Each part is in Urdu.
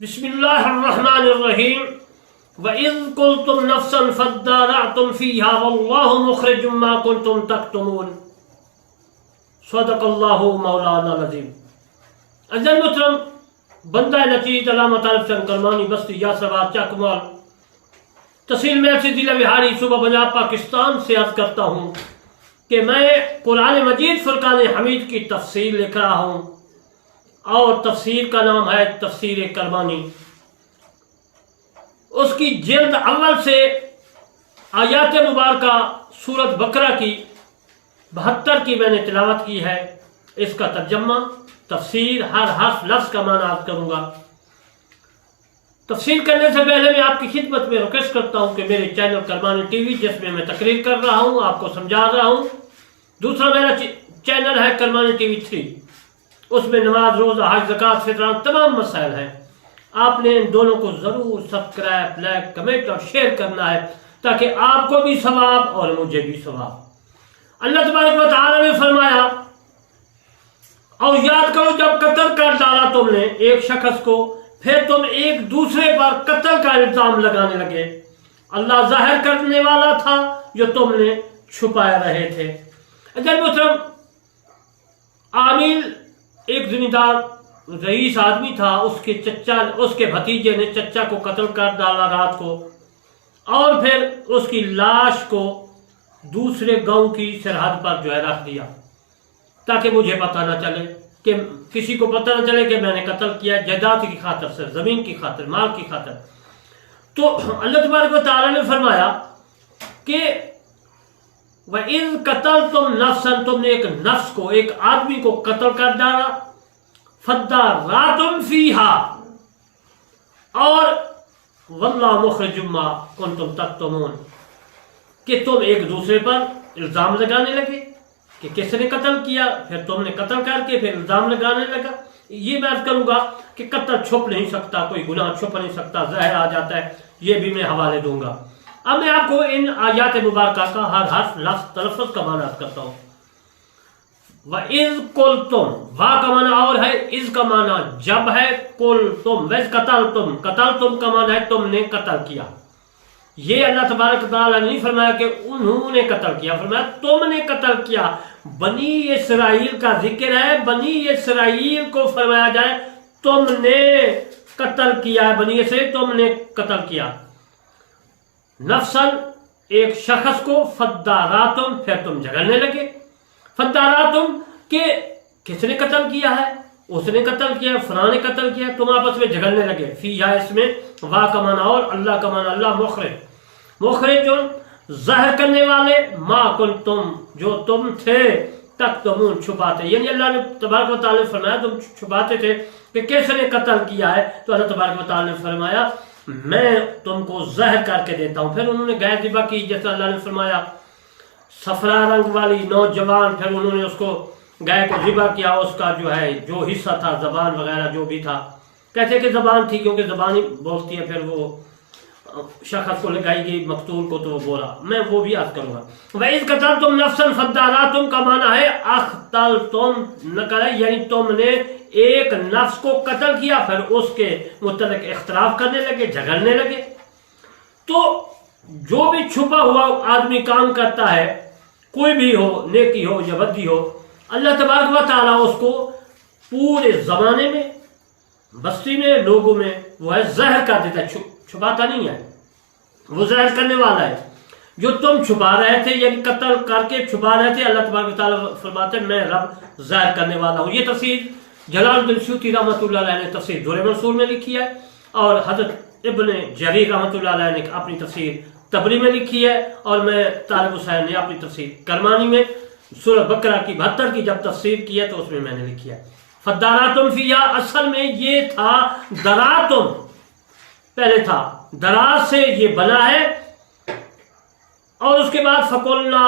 بسم اللہ الرحمن الرحیم وَإِذْ قُلْتُمْ نَفْسًا فَادَّارَعْتُمْ فِيهَا وَاللَّهُ مُخْرِجٌ مَا كُنْتُمْ تَكْتُمُونَ صدق اللہ مولانا العظیم۔ عزیز محترم بندہ نچیت علامہ طالب سنگ کرمانی بستی یاسرآباد چکمال تحصیل محسی ضلع بہاری صوبہ پنجاب پاکستان سے عرض کرتا ہوں کہ میں قرآن مجید فرقان حمید کی تفسیر لکھ رہا ہوں اور تفسیر کا نام ہے تفسیر کرمانی۔ اس کی جلد اول سے آیات مبارکہ سورۃ بقرہ کی 72 کی میں نے تلاوت کی ہے۔ اس کا ترجمہ تفسیر ہر حرف لفظ کا معنی عرض کروں گا۔ تفسیر کرنے سے پہلے میں آپ کی خدمت میں ریکویسٹ کرتا ہوں کہ میرے چینل کرمانی ٹی وی جس میں تقریر کر رہا ہوں آپ کو سمجھا رہا ہوں، دوسرا میرا چینل ہے کرمانی ٹی وی 3، اس میں نماز، روزہ، حج، زکوٰۃ، فطران تمام مسائل ہیں۔ آپ نے ان دونوں کو ضرور سبسکرائب، لائک، کمنٹ اور شیئر کرنا ہے تاکہ آپ کو بھی ثواب اور مجھے بھی ثواب۔ اللہ تبارک و تعالی نے فرمایا اور یاد کرو جب قتل کر ڈالا تم نے ایک شخص کو، پھر تم ایک دوسرے پر قتل کا الزام لگانے لگے۔ اللہ ظاہر کرنے والا تھا جو تم نے چھپائے رہے تھے۔ اگر محترم عامل ایک زمیندار رئیس آدمی تھا، اس کے بھتیجے نے چچا کو قتل کر ڈالا رات کو، اور پھر اس کی لاش کو دوسرے گاؤں کی سرحد پر رکھ دیا تاکہ مجھے پتہ نہ چلے، کہ کسی کو پتہ نہ چلے کہ میں نے قتل کیا جائیداد کی خاطر سے، زمین کی خاطر، مال کی خاطر۔ تو اللہ تبارک و تعالی نے فرمایا کہ وَإِذْ قَتَلْتُمْ نَفْسًا، تم نے ایک نفس کو، ایک آدمی کو قتل کر ڈالا، فَادَّارَعْتُمْ فِيهَا، اور وَاللَّهُ مُخْرِجٌ مَا كُنْتُمْ تَكْتُمُونَ، کہ تم ایک دوسرے پر الزام لگانے لگے کہ کس نے قتل کیا، پھر تم نے قتل کر کے پھر الزام لگانے لگا۔ یہ میں عرض کروں گا کہ قتل چھپ نہیں سکتا، کوئی گناہ چھپ نہیں سکتا، ظاہر آ جاتا ہے، یہ بھی میں حوالے دوں گا۔ اب میں آپ کو ان آیات مبارکہ کا ہر حرف لفظ تلفظ کا معنی کرتا ہوں۔ وَإِذْ قُلْتُمْ، وا کا معنی اور ہے، اذ کا معنی جب ہے، قُلْتُمْ وَإِذْ قَتَلْتُمْ، قتلتم کا معنی ہے تم نے قتل کیا۔ یہ اللہ تبارک تعالیٰ نے نہیں فرمایا کہ انہوں نے قتل کیا، فرمایا تم نے قتل کیا۔ بنی اسرائیل کا ذکر ہے، بنی اسرائیل کو فرمایا جائے تم نے قتل کیا ہے، بنی اسرائیل تم نے قتل کیا۔ نفساً ایک شخص کو، فداراتم پھر تم جھگڑنے لگے۔ فداراتم کہ کس نے قتل کیا ہے، اس نے قتل کیا، فلاں نے قتل کیا، تم آپس میں جھگڑنے لگے۔ فی یا اس میں وا کا معنی اور اللہ کا معنی، اللہ مخرج ظاہر کرنے والے، ما کنتم جو تم تھے، تکتمون چھپاتے، یعنی اللہ نے تبارک و تعالی نے فرمایا تم چھپاتے تھے کہ کس نے قتل کیا ہے، تو اللہ تبارک و تعالی نے فرمایا میں تم کو ظاہر کر کے دیتا ہوں۔ پھر انہوں نے گائے ذبح کی، جیسے اللہ نے فرمایا صفرا رنگ والی نوجوان، پھر انہوں نے اس کو گائے کو ذبح کیا، اس کا جو حصہ تھا زبان وغیرہ جو بھی تھا، کہتے کہ زبان تھی کیونکہ زبان ہی بولتی ہے، پھر وہ شخص کو لگائی گئی مقتول کو تو وہ بولا، میں وہ بھی عرض کروں گا۔ وَإِذْ قَتَلْتُمْ نَفْسًا فَادَّارَعْتُمْ کا معنی ہے اقتلتم، یعنی تم نے ایک نفس کو قتل کیا، پھر اس کے متعلق اختلاف کرنے لگے، جھگڑنے لگے۔ تو جو بھی چھپا ہوا آدمی کام کرتا ہے، کوئی بھی ہو، نیکی ہو یا بدی ہو، اللہ تبارک و تعالیٰ اس کو پورے زمانے میں، بستی میں، لوگوں میں وہ ہے ظاہر کر دیتا ہے، چھپاتا نہیں ہے، وہ ظاہر کرنے والا ہے۔ جو تم چھپا رہے تھے، یعنی قتل کر کے چھپا رہے تھے، اللہ تبارک و تعالیٰ فرماتے ہیں میں رب ظاہر کرنے والا ہوں۔ یہ تفسیر جلال الدین سیوطی رحمۃ اللہ علیہ نے تفسیر در منصور میں لکھی ہے، اور حضرت ابن جریر رحمۃ اللہ علیہ نے اپنی تفسیر طبری میں لکھی ہے، اور میں طالب حسین نے اپنی تفسیر کرمانی میں سورۃ بقرہ کی 72 کی جب تفسیر کی ہے تو اس میں نے لکھی ہے۔ فداراتم فیہا، اصل میں یہ تھا دراتم، پہلے تھا دراز سے یہ بنا ہے، اور اس کے بعد فقلنا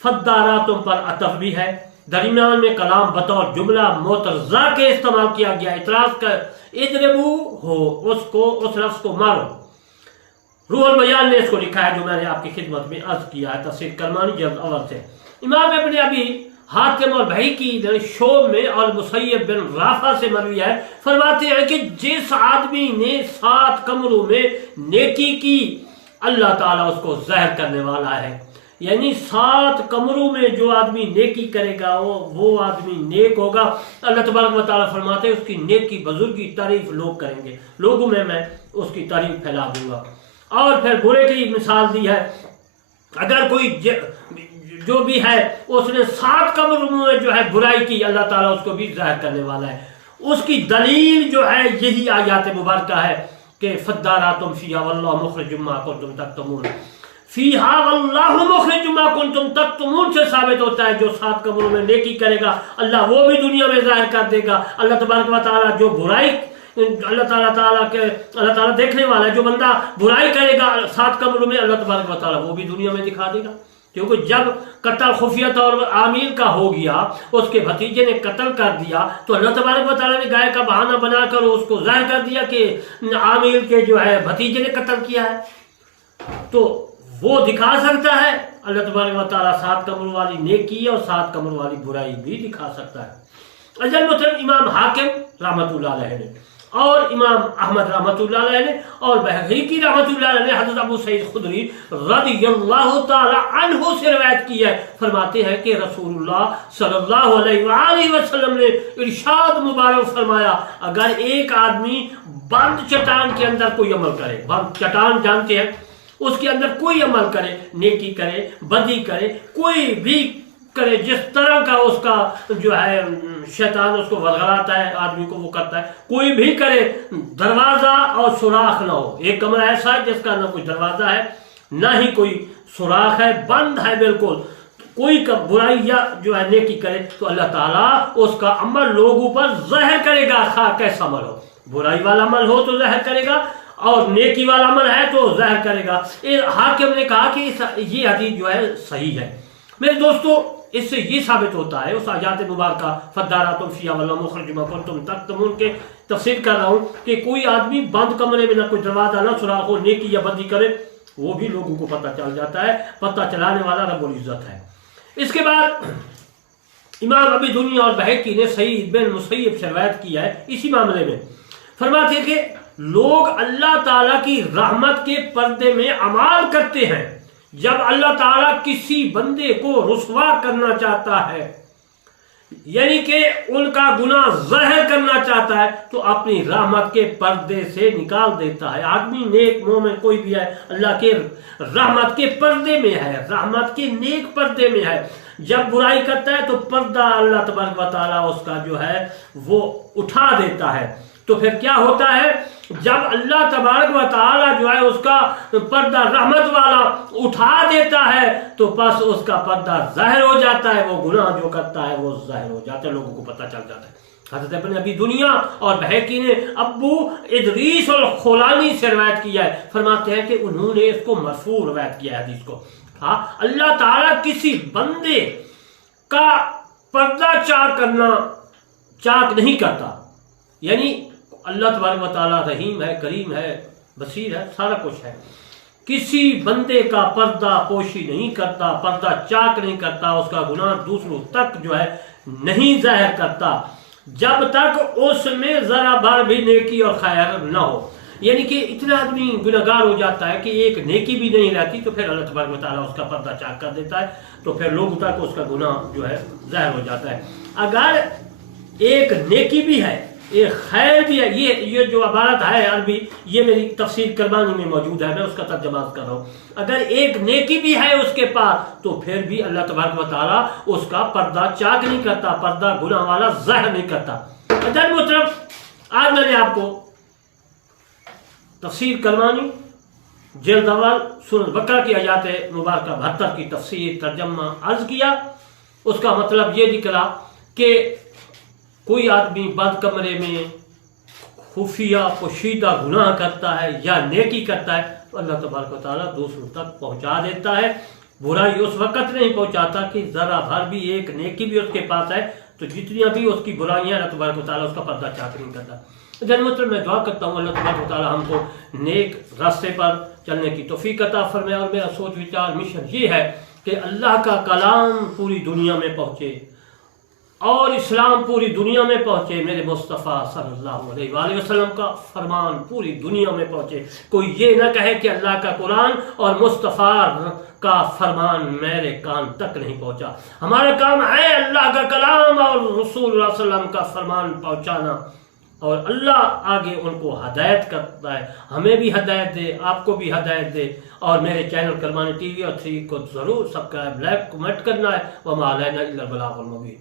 فداراتم پر عطف بھی ہے، درمیان میں کلام بطور جملہ معترضہ کے استعمال کیا گیا، اعتراض کا، اضربو ہو، اس لفظ کو مارو۔ روح البیان نے اس کو لکھا ہے جو میں نے آپ کی خدمت میں عرض کیا ہے، تفسیر کرمانی جلد اول سے۔ امام ابن ابی حاتم اور بحیقی نے شعب میں اور مسیب بن رافع سے مروی ہے، فرماتے ہیں کہ جس آدمی نے 7 کمروں میں نیکی کی اللہ تعالیٰ اس کو زہر کرنے والا ہے۔ یعنی 7 کمروں میں جو آدمی نیکی کرے گا وہ آدمی نیک ہوگا۔ اللہ تبارک و تعالیٰ فرماتے ہیں اس کی نیکی بزرگی تعریف لوگ کریں گے، لوگوں میں اس کی تعریف پھیلا دوں گا۔ اور پھر برے کی مثال دی ہے، اگر کوئی جو بھی ہے اس نے 7 کمروں میں جو ہے برائی کی، اللہ تعالیٰ اس کو بھی ظاہر کرنے والا ہے۔ اس کی دلیل جو ہے یہی آیات مبارکہ ہے کہ فَادَّارَأْتُمْ فِيهَا وَاللَّهُ مُخْرِجٌ مَا كُنتُمْ تَكْتُمُونَ۔ فِيهَا وَاللَّهُ مُخْرِجٌ مَا كُنتُمْ تَكْتُمُونَ سے ثابت ہوتا ہے جو 7 کمروں میں نیکی کرے گا اللہ وہ بھی دنیا میں ظاہر کر دے گا۔ اللہ تبارک و تعالیٰ جو برائی اللہ تعالیٰ دیکھنے والا ہے، جو بندہ برائی کرے گا 7 کمروں میں اللہ تبارک و تعالیٰ وہ بھی دنیا میں دکھا دے گا۔ کیونکہ جب قتل خفیہ طور پر عامل کا ہو گیا، اس کے بھتیجے نے قتل کر دیا، تو اللہ تبارک و تعالیٰ نے گائے کا بہانہ بنا کر اس کو ظاہر کر دیا کہ عامل کے جو ہے بھتیجے نے قتل کیا ہے، تو وہ دکھا سکتا ہے۔ اللہ تبارک و تعالیٰ 7 کمروں والی نیکی اور 7 کمروں والی برائی بھی دکھا سکتا ہے۔ اجل مطلب امام حاکم رحمۃ اللہ علیہ نے اور امام احمد رحمۃ اللہ علیہ نے اور بحقی رحمۃ اللہ علیہ نے حضرت ابو سعید خدری رضی اللہ تعالی عنہ سے روایت کی ہے، فرماتے ہیں کہ رسول اللہ صلی اللہ علیہ وآلہ وسلم نے ارشاد مبارک فرمایا، اگر ایک آدمی بند چٹان کے اندر کوئی عمل کرے، بند چٹان جانتے ہیں، اس کے اندر کوئی عمل کرے، نیکی کرے، بدی کرے، کوئی بھی کرے، جس طرح کا اس کا جو ہے شیطان اس کو ورغلاتا ہے، آدمی کو وہ کرتا ہے، کوئی بھی کرے، دروازہ اور سوراخ نہ ہو۔ ایک کمرہ ایسا ہے جس کا نہ کوئی دروازہ ہے نہ ہی کوئی سوراخ ہے، بند ہے بالکل، کوئی برائی یا جو ہے نیکی کرے تو اللہ تعالیٰ اس کا عمل لوگوں پر ظاہر کرے گا، خواہ کیسا عمل ہو، برائی والا عمل ہو تو ظاہر کرے گا اور نیکی والا عمل ہے تو ظاہر کرے گا۔ حاکم نے کہا کہ یہ حدیث جو ہے صحیح ہے۔ میرے دوستو، اس سے یہ ثابت ہوتا ہے، اس آیات مبارکہ فَادَّارَأْتُمْ فِيهَا وَاللَّهُ مُخْرِجٌ مَا كُنتُمْ تَكْتُمُونَ کے تفسیر کر رہا ہوں کہ کوئی آدمی بند کمرے میں نہ کوئی دروازہ نہ سوراخ ہو، نیکی یا بدی کرے، وہ بھی لوگوں کو پتہ چل جاتا ہے، پتہ چلانے والا رب العزت ہے۔ اس کے بعد امام ابی دنیا اور بحقی نے سعید بن مسیب سے روایت کیا ہے اسی معاملے میں، فرماتے ہیں کہ لوگ اللہ تعالیٰ کی رحمت کے پردے میں اعمال کرتے ہیں، جب اللہ تعالیٰ کسی بندے کو رسوا کرنا چاہتا ہے، یعنی کہ ان کا گناہ ظاہر کرنا چاہتا ہے، تو اپنی رحمت کے پردے سے نکال دیتا ہے۔ آدمی نیک مومن کوئی بھی ہے، اللہ کے رحمت کے پردے میں ہے، رحمت کے نیک پردے میں ہے۔ جب برائی کرتا ہے تو پردہ اللہ تبارک و تعالیٰ اس کا جو ہے وہ اٹھا دیتا ہے۔ تو پھر کیا ہوتا ہے، جب اللہ تبارک و تعالیٰ جو ہے اس کا پردہ رحمت والا اٹھا دیتا ہے تو بس اس کا پردہ ظاہر ہو جاتا ہے، وہ گناہ جو کرتا ہے وہ ظاہر ہو جاتا ہے، لوگوں کو پتہ چل جاتا ہے۔ حضرت ابن ابی دنیا اور بحقی نے ابو ادریس الخولانی سے روایت کیا ہے، فرماتے ہیں کہ انہوں نے اس کو مرفوع روایت کیا ہے حدیث کو۔ ہاں، اللہ تعالیٰ کسی بندے کا پردہ چاک نہیں کرتا، یعنی اللہ تبارک و تعالیٰ رحیم ہے، کریم ہے، بصیر ہے، سارا کچھ ہے، کسی بندے کا پردہ پوشی نہیں کرتا، پردہ چاک نہیں کرتا، اس کا گناہ دوسروں تک جو ہے نہیں ظاہر کرتا جب تک اس میں ذرا بھر بھی نیکی اور خیر نہ ہو۔ یعنی کہ اتنا آدمی گنہگار ہو جاتا ہے کہ ایک نیکی بھی نہیں رہتی تو پھر اللہ تبارک و تعالیٰ اس کا پردہ چاک کر دیتا ہے، تو پھر لوگوں تک اس کا گناہ جو ہے ظاہر ہو جاتا ہے۔ اگر ایک نیکی بھی ہے، ایک خیر بھی ہے، یہ جو عبارت ہے عربی، یہ میری تفسیر کربانی میں موجود ہے، میں اس کا ترجمہ کر رہا ہوں۔ اگر ایک نیکی بھی ہے اس کے پاس تو پھر بھی اللہ تبارک و تعالیٰ اس کا پردہ چاک نہیں کرتا، پردہ گناہ والا ظاہر نہیں کرتا۔ اجل محترم، آج میں نے آپ کو تفسیر کربانی جلد اول سورۃ بقرہ کی آیات مبارکہ 72 کی تفسیر ترجمہ عرض کیا۔ اس کا مطلب یہ نکلا کہ کوئی آدمی بند کمرے میں خفیہ پوشیدہ گناہ کرتا ہے یا نیکی کرتا ہے تو اللہ تبارک و تعالیٰ دوسروں تک پہنچا دیتا ہے۔ برائی اس وقت نہیں پہنچاتا کہ ذرا بھر بھی ایک نیکی بھی اس کے پاس ہے تو جتنی بھی اس کی برائیاں اللہ تبارک و تعالیٰ اس کا پردہ چاک نہیں کرتا۔ جنمتر میں دعا کرتا ہوں اللہ تبارک و تعالیٰ ہم کو نیک راستے پر چلنے کی توفیق عطا فرمائے، اور میرا سوچ وچار مشن یہ ہے کہ اللہ کا کلام پوری دنیا میں پہنچے، اور اسلام پوری دنیا میں پہنچے، میرے مصطفیٰ صلی اللہ علیہ وآلہ وسلم کا فرمان پوری دنیا میں پہنچے، کوئی یہ نہ کہے کہ اللہ کا قرآن اور مصطفیٰ کا فرمان میرے کان تک نہیں پہنچا۔ ہمارا کام ہے اللہ کا کلام اور رسول اللہ صلی اللہ علیہ وسلم کا فرمان پہنچانا، اور اللہ آگے ان کو ہدایت کرتا ہے۔ ہمیں بھی ہدایت دے، آپ کو بھی ہدایت دے، اور میرے چینل کرمانی ٹی وی اور 3 کو ضرور سبسکرائب، لائک، کمنٹ کرنا ہے۔ وما علینا الا البلاغ المبین۔